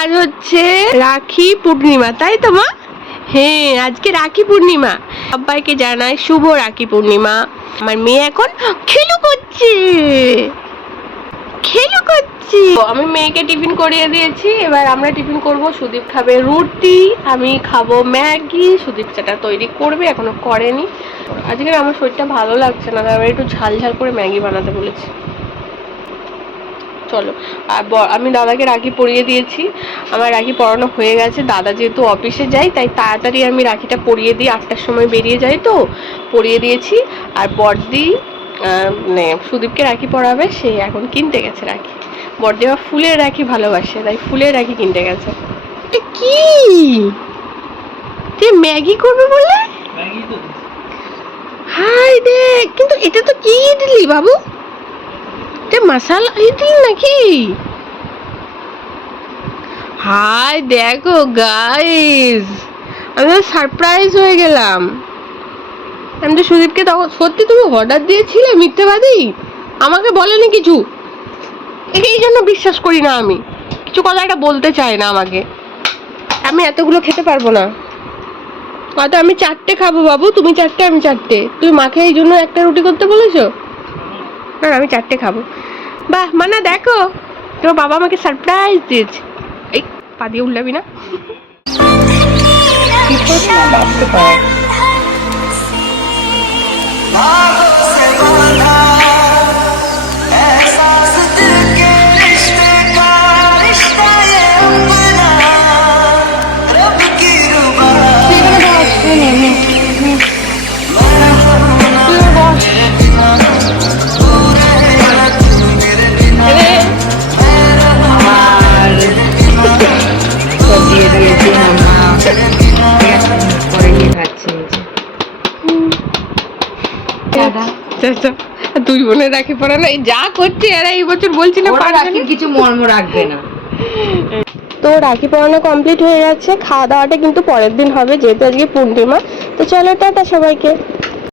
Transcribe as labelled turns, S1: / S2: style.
S1: আজ হচ্ছে রাখি পূর্ণিমা, তাই তো মা? হ্যাঁ আজকে রাখি পূর্ণিমা। সবাইকে জানাই শুভ রাখি পূর্ণিমা। আমার মেয়ে এখন খেলু করছে। খেলু করছি। আমি মেয়েকে টিফিন করিয়ে দিয়েছি, এবার আমরা টিফিন করব। সুদীপ খাবে রুটি, আমি খাব ম্যাগি। সুদীপ চাটা তৈরি করবে, এখনও করেনি। আজকে আমার শরীরটা ভালো লাগছে না, তারপরে একটু ঝাল ঝাল করে ম্যাগি বানাতে বলেছি। চলো। আর আমি দাদাকে রাখি পরিয়ে দিয়েছি। আমার রাখি পরানো হয়ে গেছে। দাদা যেহেতু অফিসে যায় তাই তাড়াতাড়ি আমি রাখিটা পরিয়ে দিই আটটার সময় বেরিয়ে যাই তো। পরিয়ে দিয়েছি। আর বড়দি মানে সুদীপকে রাখি পরাবে সে এখন কিনতে গেছে রাখি। বড়দি আবার ফুলের রাখি ভালোবাসে তাই ফুলের রাখি কিনতে গেছে। কি? তুই ম্যাগি করবে বলে হাই দেখ কিন্তু এটা তো কি ইডলি বাবু? এটা মশালা ইডলি নাকি? হাই, দেখো গাইস আমি তো সারপ্রাইজ হয়ে গেলাম। আমি তো সুদীপকে তখন, সত্যি তুমি অর্ডার দিয়েছিলে মিথ্যেবাদী? আমাকে বলেনি কিছু? এই জন্য বিশ্বাস করি না আমি। কিছু কথা একটা বলতে চায় না আমাকে। আমি এতগুলো খেতে পারব না। হয়তো আমি চারটে খাব বাবু, তুমি চারটে, আমি চারটে। তুমি মাকে এই জন্য একটা রুটি করতে বলেছ? না আমি চারটে খাব। বাহ মানা দেখো তোমার বাবা আমাকে সারপ্রাইজ দিয়েছে। এই পা দিয়ে উঠলাবি না।
S2: দাদা।
S1: বলে দুই বোনের রাখি পড়া না এই যা করছে এরা এই বছর বলছি না
S2: কিছু মর্ম রাখবে না।
S1: তো রাখি পড়ানো কমপ্লিট হয়ে যাচ্ছে খাওয়া দাওয়াটা কিন্তু পরের দিন হবে যেহেতু আজকে পূর্ণিমা। তো চলো টাটা সবাইকে।